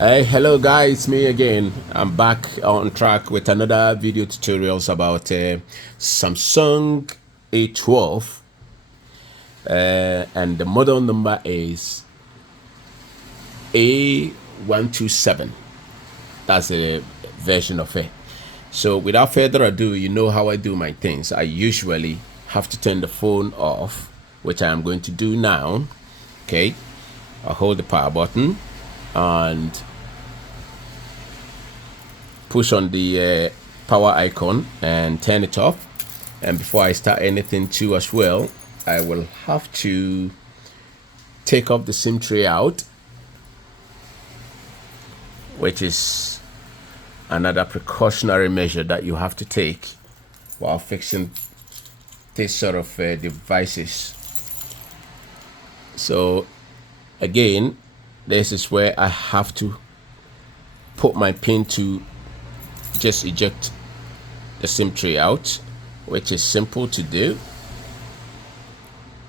Hey, hello guys, me again. I'm back on track with another video tutorials about Samsung A12 and the model number is A127. That's a version of it. So without further ado, you know how I do my things. I usually have to turn the phone off, which I am going to do now. Okay, I'll hold the power button and push on the power icon and turn it off. And before I start anything too as well, I will have to take off the SIM tray out, which is another precautionary measure that you have to take while fixing this sort of devices. So again, this is where I have to put my pin to just eject the SIM tray out, which is simple to do.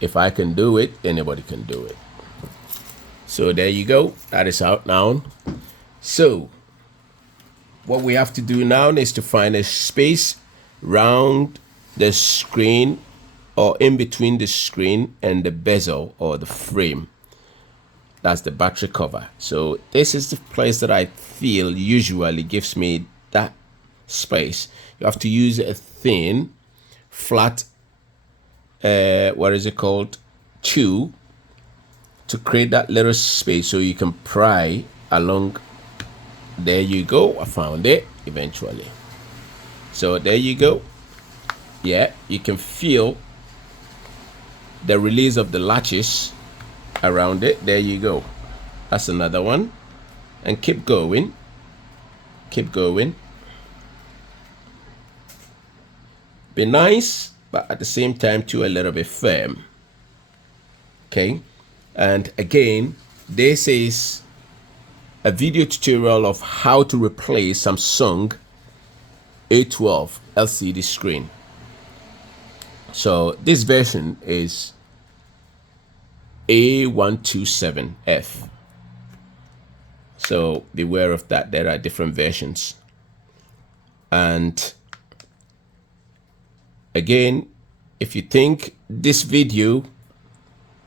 If I can do it, anybody can do it. So there you go, that is out now. So what we have to do now is to find a space round the screen or in between the screen and the bezel or the frame. That's the battery cover. So this is the place that I feel usually gives me that space. You have to use a thin, flat, what is it called, tube to create that little space so you can pry along. There you go. I found it eventually. So there you go. Yeah, you can feel the release of the latches around it. There you go. That's another one. And keep going. Keep going. Be nice, but at the same time too a little bit firm. Okay. And again, this is a video tutorial of how to replace Samsung A12 LCD screen. So this version is A127F. So beware of that. There are different versions. And again, if you think this video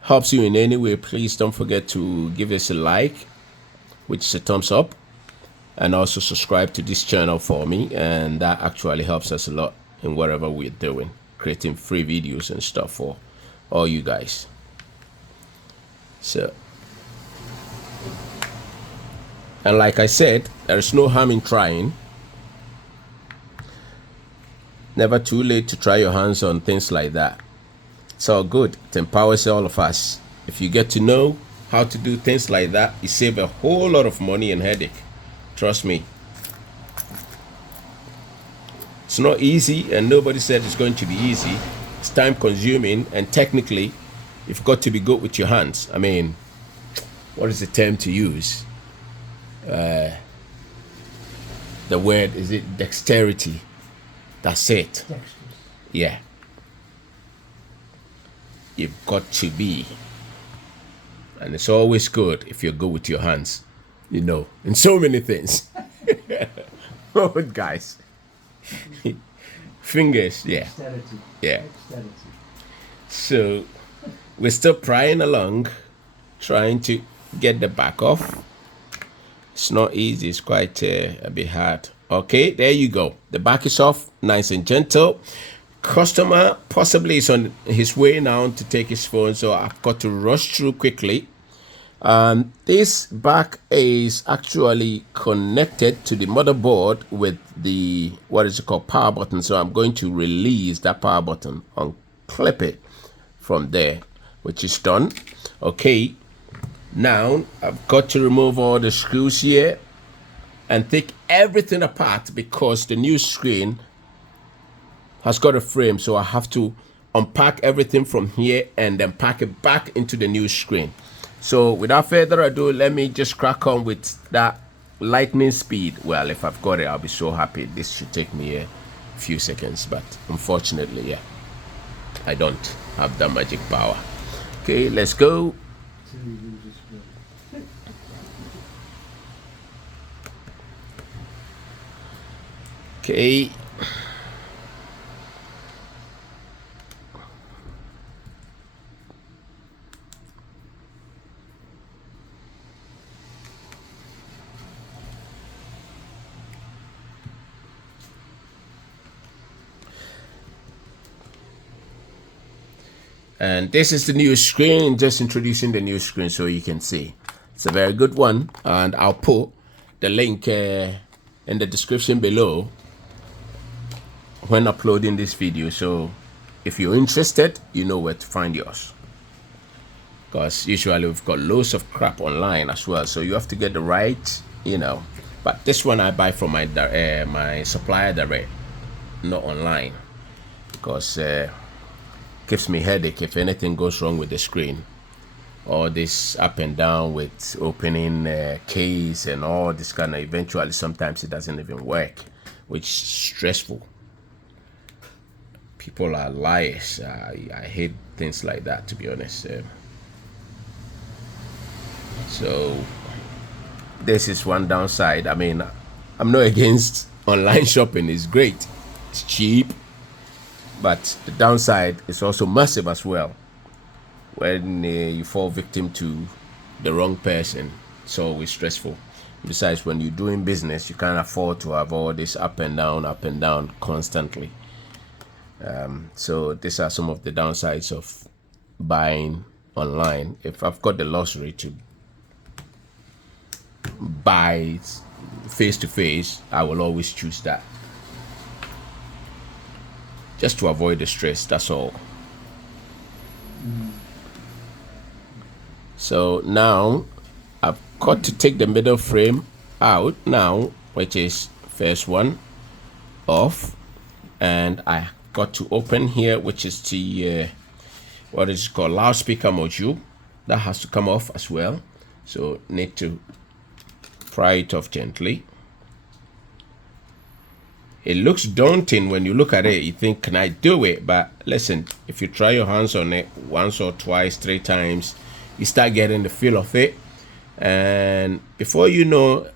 helps you in any way, please don't forget to give us a like, which is a thumbs up, and also subscribe to this channel for me, and that actually helps us a lot in whatever we're doing, creating free videos and stuff for all you guys. So, and like I said, there is no harm in trying. Never too late to try your hands on things like that. It's all good. It empowers all of us. If you get to know how to do things like that, you save a whole lot of money and headache. Trust me. It's not easy, and nobody said it's going to be easy. It's time consuming, and technically, you've got to be good with your hands. I mean, what is the term to use? The word, is it dexterity? That's it. Yeah. You've got to be. And it's always good if you're good with your hands, you know, in so many things. Oh, guys. Fingers, yeah. Yeah. So we're still prying along, trying to get the back off. It's not easy. It's quite a bit hard. Okay, there you go. The back is off, nice and gentle. Customer possibly is on his way now to take his phone, so I've got to rush through quickly. This back is actually connected to the motherboard with the, what is it called, power button. So I'm going to release that power button, unclip it from there, which is done. Okay, now I've got to remove all the screws here and take everything apart because the new screen has got a frame, so I have to unpack everything from here and then pack it back into the new screen. So without further ado, let me just crack on with that lightning speed. Well, if I've got it, I'll be so happy. This should take me a few seconds, but unfortunately, yeah, I don't have that magic power. Okay, let's go. Okay. And this is the new screen, just introducing the new screen so you can see. It's a very good one, and I'll put the link in the description below when uploading this video, so if you're interested, you know where to find yours. Because usually we've got loads of crap online as well, so you have to get the right, you know. But this one I buy from my my supplier direct, not online, because gives me headache if anything goes wrong with the screen, or this up and down with opening case and all this kind of. Eventually, sometimes it doesn't even work, which is stressful. People are liars. I hate things like that, to be honest. So this is one downside. I mean, I'm not against online shopping. It's great, it's cheap, but the downside is also massive as well. When you fall victim to the wrong person, it's always stressful. Besides, when you're doing business, you can't afford to have all this up and down constantly. So these are some of the downsides of buying online. If I've got the luxury to buy face to face, I will always choose that, just to avoid the stress, that's all. So now I've got to take the middle frame out now, which is first one off, and I got to open here, which is the what is it called, loudspeaker module. That has to come off as well, so need to pry it off gently. It looks daunting when you look at it. You think, can I do it? But listen, if you try your hands on it once or twice, 3 times, you start getting the feel of it, and before you know, it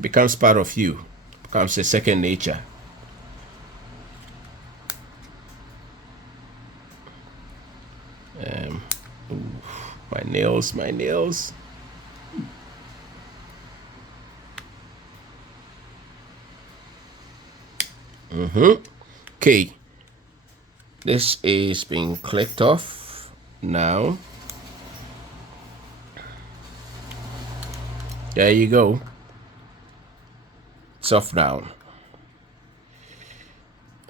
becomes part of you, becomes a second nature. Ooh, my nails. Okay, this is being clicked off now. There you go, it's off now.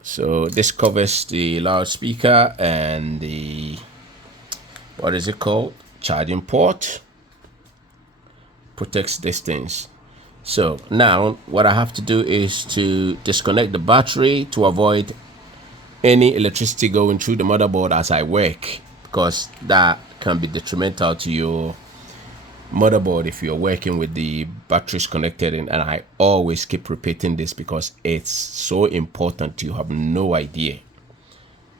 So this covers the loudspeaker and the, what is it called, charging port, protects distance. So now what I have to do is to disconnect the battery to avoid any electricity going through the motherboard as I work, because that can be detrimental to your motherboard if you're working with the batteries connected in. And I always keep repeating this because it's so important. You have no idea,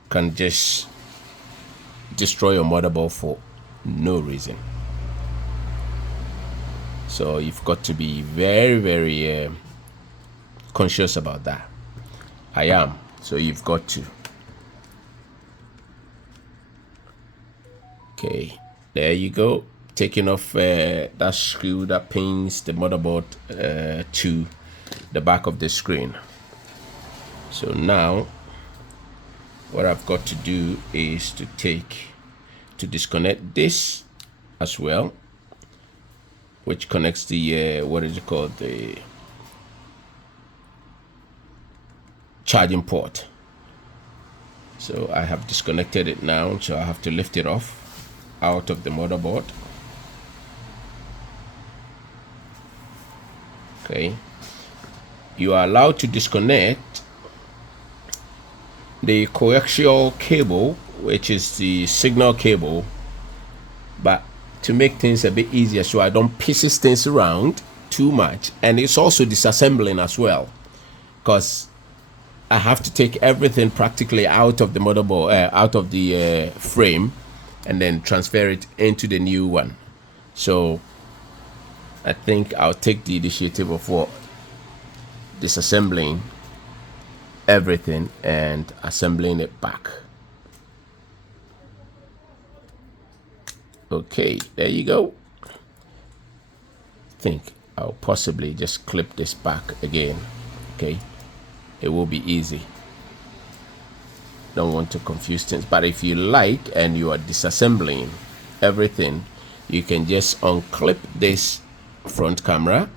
can just destroy your motherboard for no reason. So you've got to be very conscious about that. I am. So you've got to. Okay, there you go. Taking off that screw that pins the motherboard to the back of the screen. So now what I've got to do is to disconnect this as well, which connects the what is it called, the charging port. So I have disconnected it now, so I have to lift it off out of the motherboard. Okay, you are allowed to disconnect the coaxial cable, which is the signal cable, but to make things a bit easier so I don't pieces things around too much, and it's also disassembling as well, because I have to take everything practically out of the motherboard, out of the frame, and then transfer it into the new one. So I think I'll take the initiative of what disassembling everything and assembling it back. Okay, there you go. I think I'll possibly just clip this back again. Okay, it will be easy. Don't want to confuse things, but if you like and you are disassembling everything, you can just unclip this front camera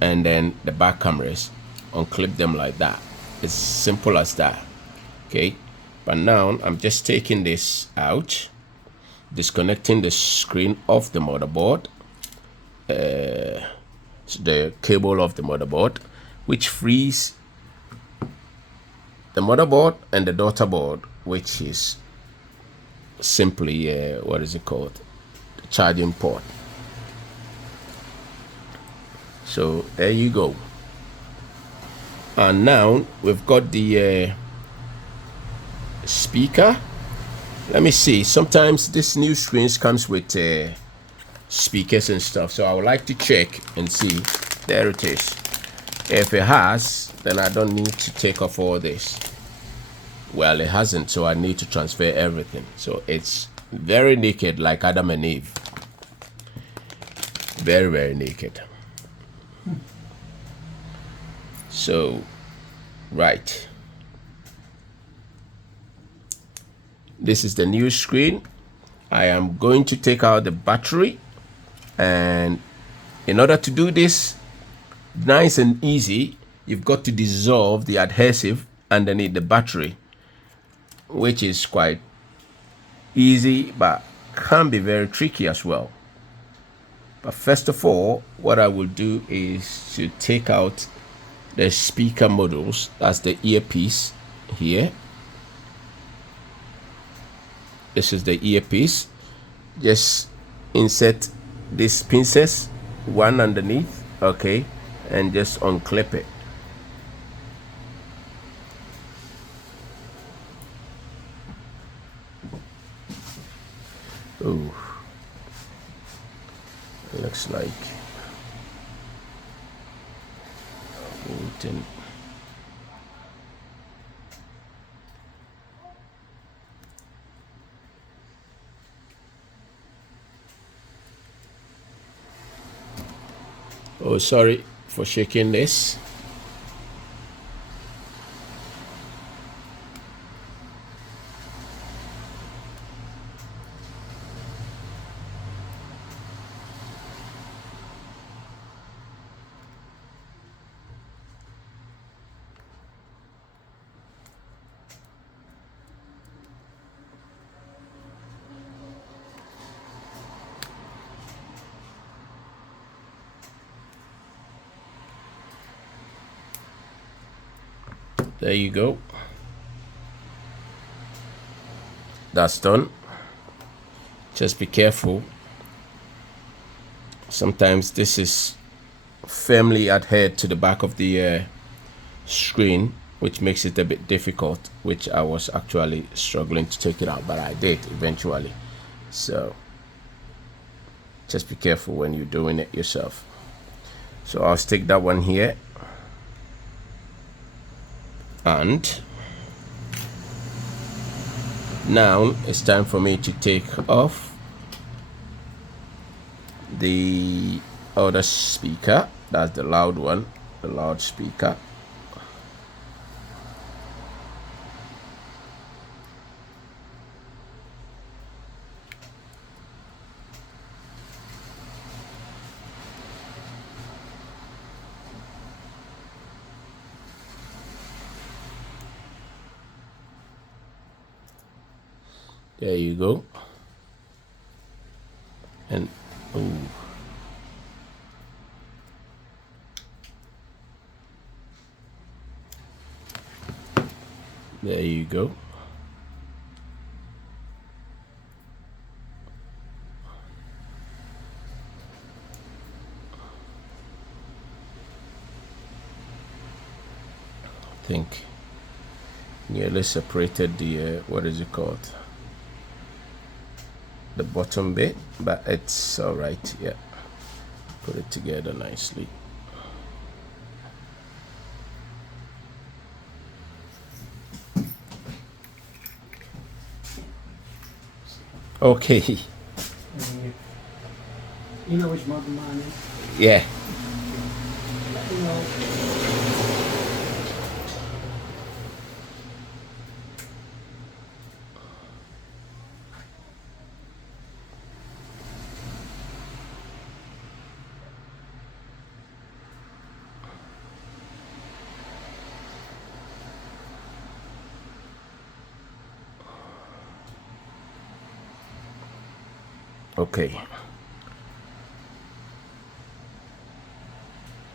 and then the back cameras, unclip them like that. It's simple as that. Okay, but now I'm just taking this out, disconnecting the screen off the motherboard, the cable of the motherboard, which frees the motherboard and the daughter board, which is simply what is it called, the charging port. So there you go. And now we've got the speaker. Let me see, sometimes this new screens comes with speakers and stuff, so I would like to check and see. There it is. If it has, then I don't need to take off all this. Well, it hasn't, so I need to transfer everything. So it's very naked, like Adam and Eve. Very, very naked. So, right. This is the new screen. I am going to take out the battery, and in order to do this nice and easy, you've got to dissolve the adhesive underneath the battery, which is quite easy but can be very tricky as well. But first of all, what I will do is to take out the speaker modules. That's the earpiece here. This is the earpiece. Just insert these pincers, one underneath, okay, and just unclip it. Oh, it looks like wooden. Oh, sorry for shaking this. There you go. That's done. Just be careful. Sometimes this is firmly adhered to the back of the screen, which makes it a bit difficult, which I was actually struggling to take it out, but I did eventually. So just be careful when you're doing it yourself. So I'll stick that one here. And now it's time for me to take off the other speaker. That's the loud one, the loudspeaker. There you go. And oh, there you go. I think nearly separated the what is it called, the bottom bit, but it's all right. Yeah, put it together nicely. Okay. You know which model mine is? Yeah. Let me know. Okay.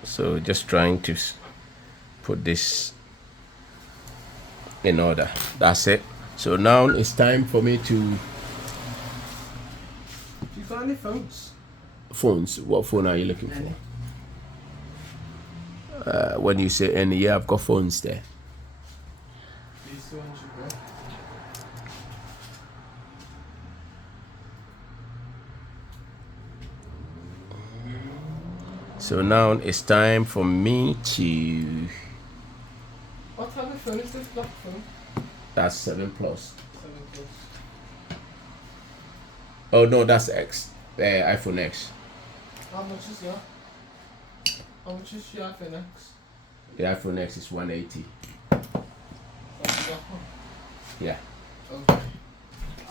So just trying to put this in order. That's it. So now it's time for me to. Do you got any phones? Phones. What phone are you looking Any? for? When you say any, yeah, I've got phones there. These two ones you got. So now it's time for me to. What type of phone is this black phone? That's 7 Plus. 7 Plus. Oh no, that's X. iPhone X. How much is that? How much is your iPhone X? The iPhone X is 180. That's the black one. Yeah. Okay.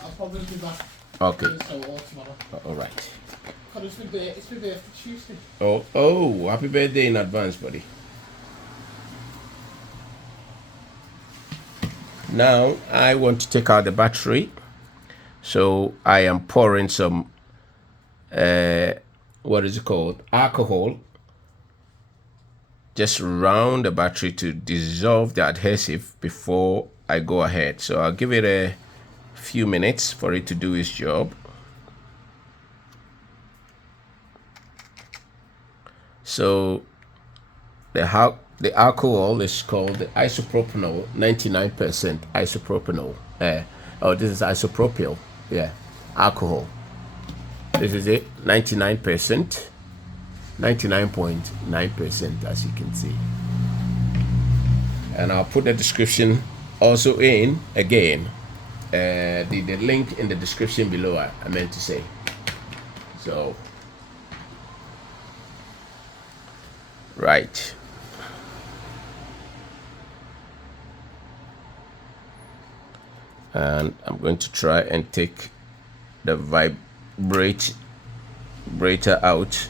I'll probably be back. Okay. Tomorrow. All right. Cause it's my birthday Tuesday. Oh, happy birthday in advance, buddy. Now I want to take out the battery, so I am pouring some what is it called, alcohol, just around the battery to dissolve the adhesive before I go ahead. So I'll give it a few minutes for it to do its job. So the alcohol is called the isopropanol, 99% isopropanol. This is isopropyl. Yeah, alcohol. This is it, 99%, 99.9%, as you can see. And I'll put the description also in again. The link in the description below, I meant to say. So, right. And I'm going to try and take the vibrator out,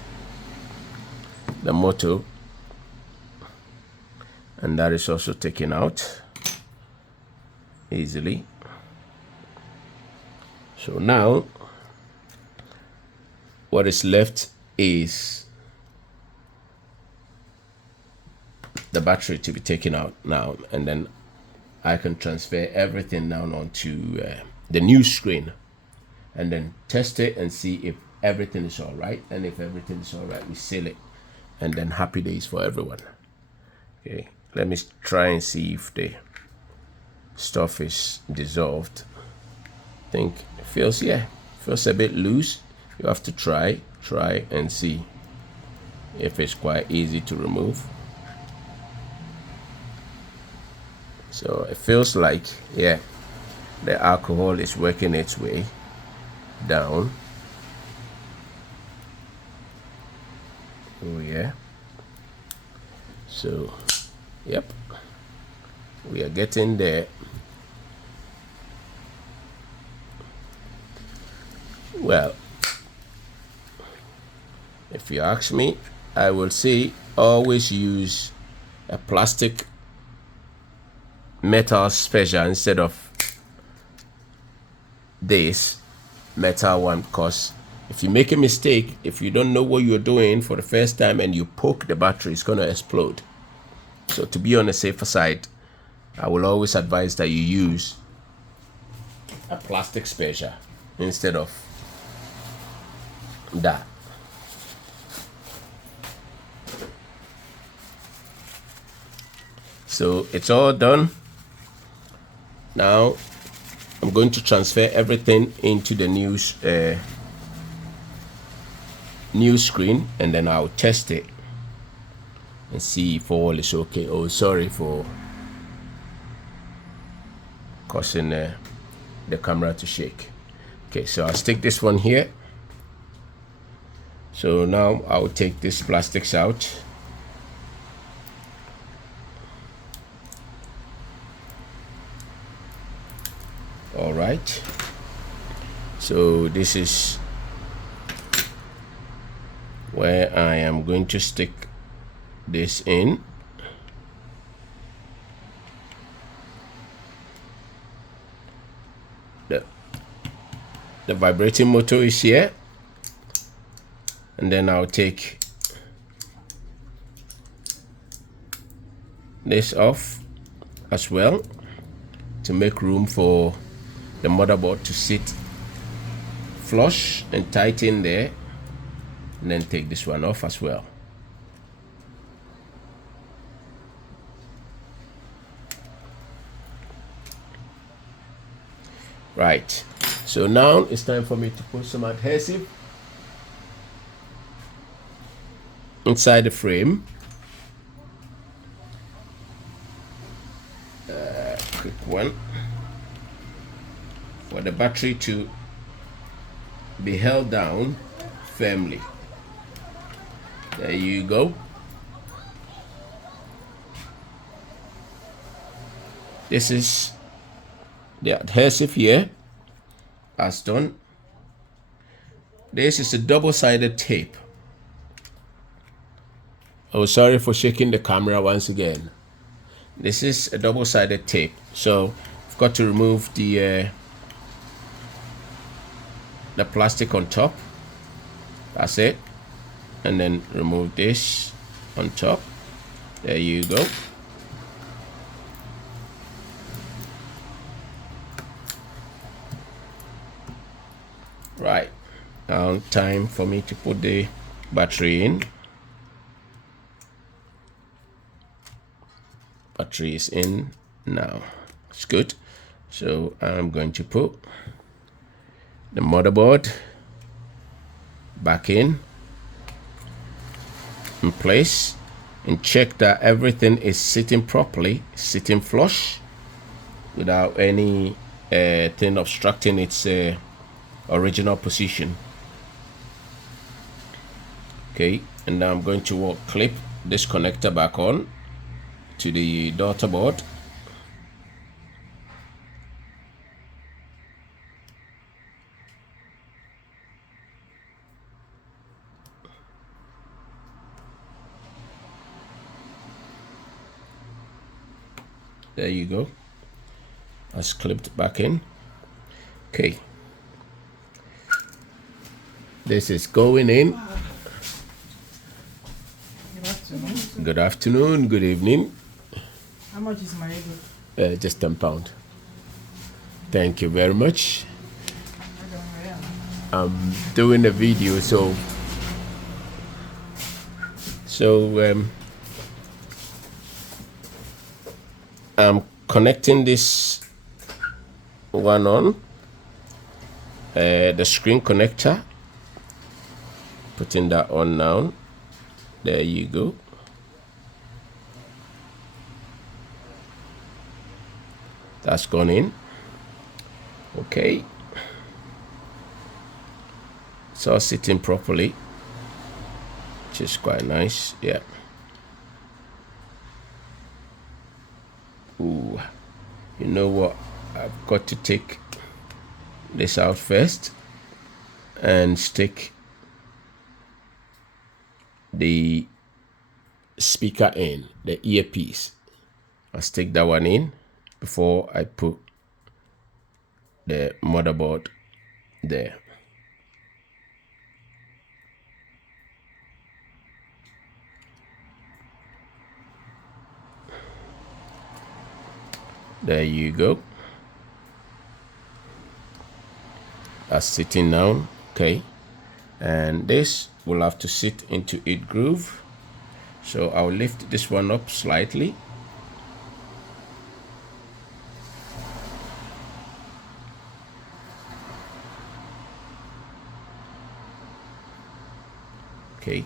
the motor, and that is also taken out easily. So now what is left is the battery to be taken out now, and then I can transfer everything now onto the new screen and then test it and see if everything is all right. And if everything is all right, we seal it, and then happy days for everyone. Okay, let me try and see if the stuff is dissolved. I think it feels a bit loose. You have to try and see if it's quite easy to remove. So it feels like, yeah, the alcohol is working its way down. Oh yeah. So, yep, we are getting there. Well, if you ask me, I will say always use a plastic metal special instead of this metal one, because if you make a mistake, if you don't know what you're doing for the first time and you poke the battery, it's going to explode. So to be on the safer side, I will always advise that you use a plastic special instead of that. So it's all done. Now I'm going to transfer everything into the new screen, and then I'll test it and see if all is okay. Oh, sorry for causing the camera to shake. Okay, so I'll stick this one here. So now I'll take these plastics out. All right, so this is where I am going to stick this in. The vibrating motor is here, and then I'll take this off as well to make room for the motherboard to sit flush and tight in there, and then take this one off as well. Right, so now it's time for me to put some adhesive inside the frame. Quick one for the battery to be held down firmly. There you go. This is the adhesive here as done. This is a double-sided tape. Oh, sorry for shaking the camera once again. This is a double-sided tape, so I've got to remove the plastic on top. That's it, and then remove this on top. There you go. Right, now time for me to put the battery in. Battery is in now. It's good. So I'm going to put the motherboard back in place and check that everything is sitting properly, sitting flush without any thing obstructing its original position. Okay, and now I'm going to clip this connector back on to the daughter board. There you go. That's clipped back in. Okay. This is going in. Good afternoon. Good afternoon, good evening. How much is my ego? Just £10. Thank you very much. I'm doing a video, so I'm connecting this one on the screen connector, putting that on now. There you go. That's gone in. Okay, it's all sitting properly, which is quite nice. Yeah. Ooh, you know what? I've got to take this out first and stick the speaker in, the earpiece. I'll stick that one in before I put the motherboard there. There you go. That's sitting down. Okay, and this will have to sit into its groove, so I'll lift this one up slightly. Okay,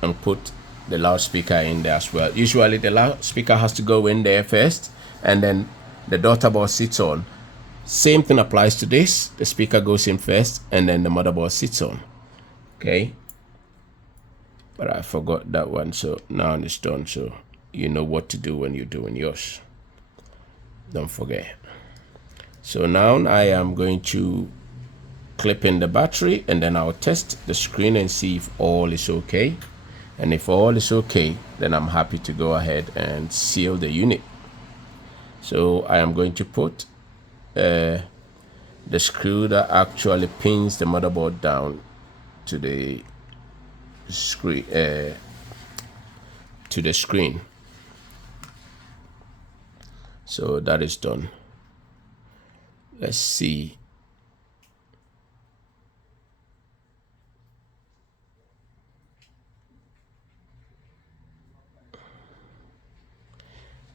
and put the loudspeaker in there as well. Usually the loudspeaker has to go in there first, and then the daughter board sits on. Same thing applies to this. The speaker goes in first and then the motherboard sits on. Okay, but I forgot that one, so now it's done. So you know what to do when you're doing yours. Don't forget. So now I am going to clip in the battery and then I'll test the screen and see if all is okay. And if all is okay, then I'm happy to go ahead and seal the unit. So I am going to put the screw that actually pins the motherboard down to the screen. So that is done. Let's see.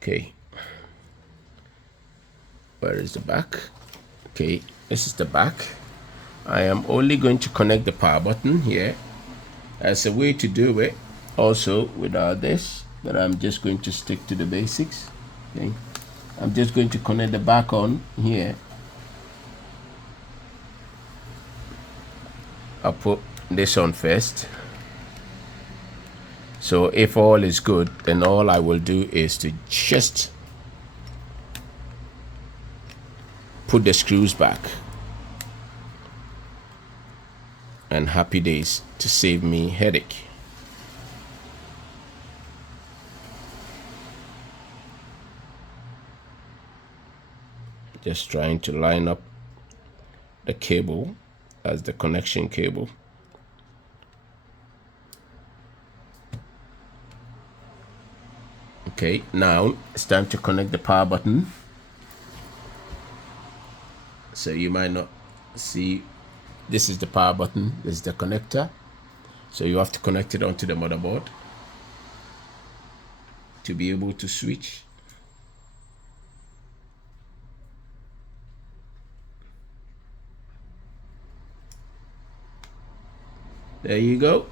Okay, where is the back? Okay, this is the back. I am only going to connect the power button here as a way to do it. Also without this, but I'm just going to stick to the basics. Okay, I'm just going to connect the back on here. I'll put this on first. So if all is good, then all I will do is to just put the screws back. And happy days to save me headache. Just trying to line up the cable as the connection cable. Okay, now it's time to connect the power button. So you might not see, this is the power button, this is the connector. So you have to connect it onto the motherboard to be able to switch. There you go.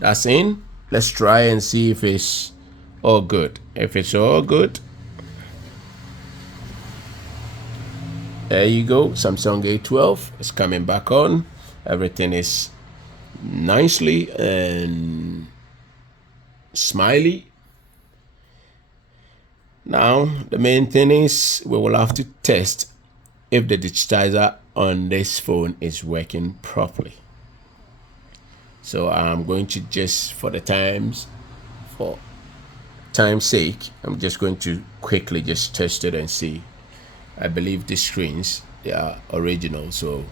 That's in. Let's try and see if it's all good. If it's all good, there you go. Samsung A12 is coming back on. Everything is nicely and smiley. Now the main thing is we will have to test if the digitizer on this phone is working properly. So I'm going to just, for time's sake, I'm just going to quickly just test it and see. I believe these screens, they are original, so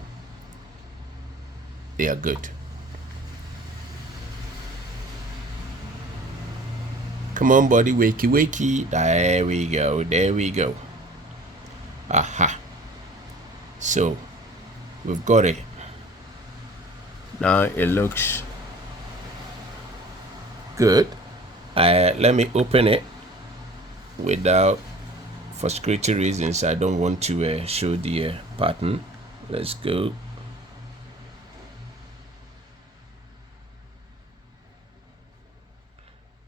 they are good. Come on, buddy, wakey wakey. There we go, there we go. Aha. So we've got it. Now it looks good. Let me open it without, for security reasons, I don't want to show the pattern. Let's go.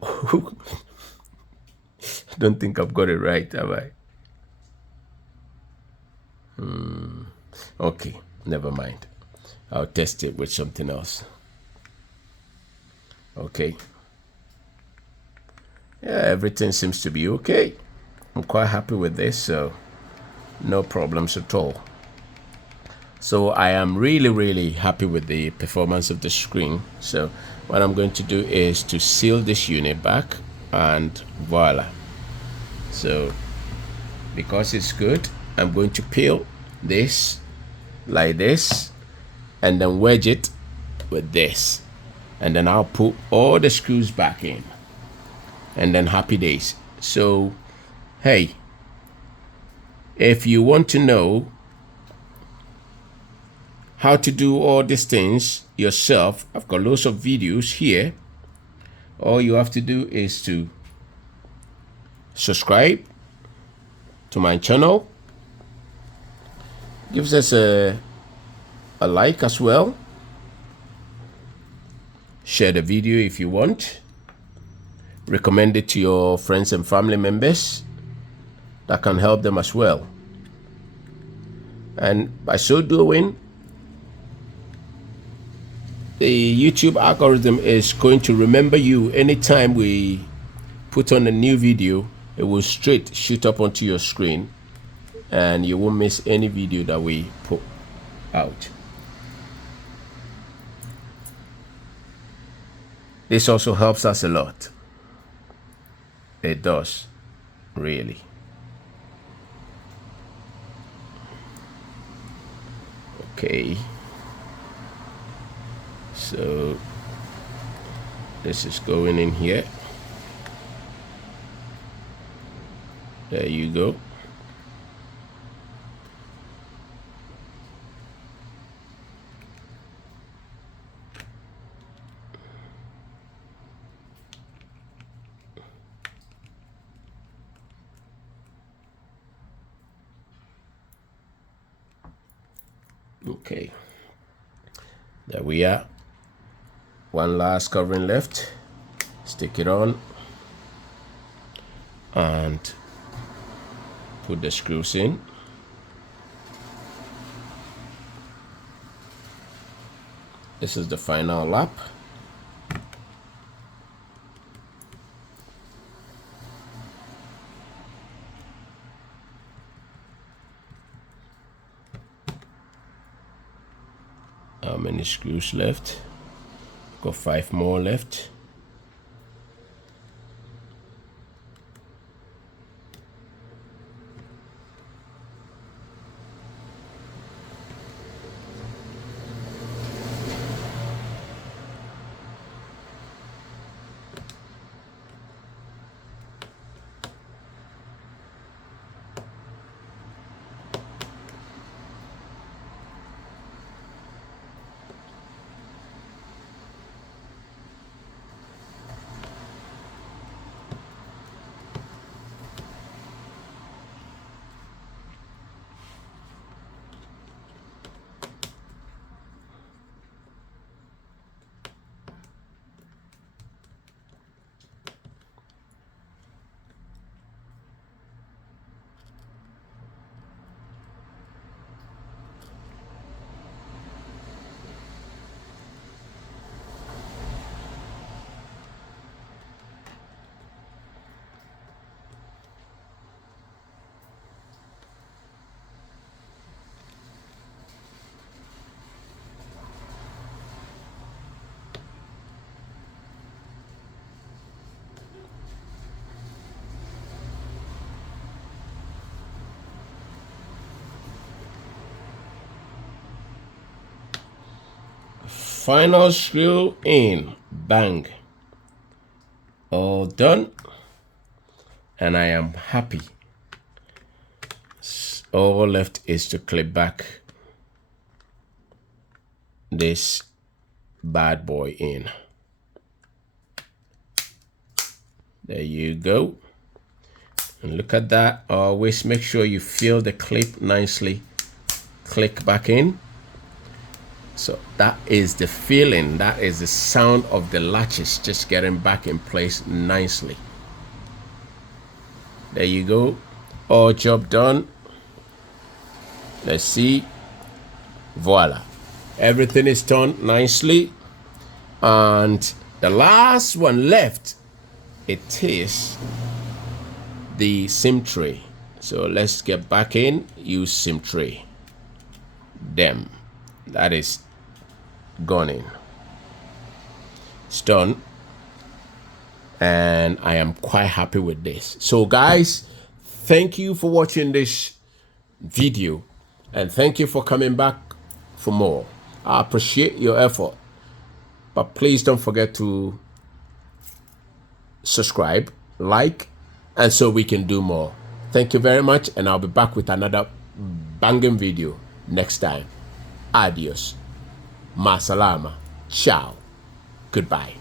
I don't think I've got it right, have I? Okay, never mind. I'll test it with something else. Okay. Yeah, everything seems to be okay. I'm quite happy with this, so no problems at all. So I am really happy with the performance of the screen. So what I'm going to do is to seal this unit back, and voila. So because it's good, I'm going to peel this like this and then wedge it with this, and then I'll put all the screws back in, and then happy days. So hey, if you want to know how to do all these things yourself, I've got lots of videos here. All you have to do is to subscribe to my channel, give us a like as well, share the video if you want, recommend it to your friends and family members. That can help them as well. And by so doing, the YouTube algorithm is going to remember you anytime we put on a new video. It will straight shoot up onto your screen, and you won't miss any video that we put out. This also helps us a lot. It does, really. Okay. So this is going in here. There you go. Okay, there we are. One last covering left. Stick it on and put the screws in. This is the final lap. How many screws left? Got 5 more left. Final screw in. Bang. All done. And I am happy. All left is to clip back this bad boy in. There you go. And look at that. Always make sure you feel the clip nicely click back in. So that is the feeling, that is the sound of the latches just getting back in place nicely. There you go. All job done. Let's see. Voila. Everything is done nicely. And the last one left, it is the SIM tray. So let's get back in, use SIM tray. Them. That is gone in. It's done. And I am quite happy with this. So guys, thank you for watching this video. And thank you for coming back for more. I appreciate your effort. But please don't forget to subscribe, like, and so we can do more. Thank you very much, and I'll be back with another banging video next time. Adios. Masalama. Ciao. Goodbye.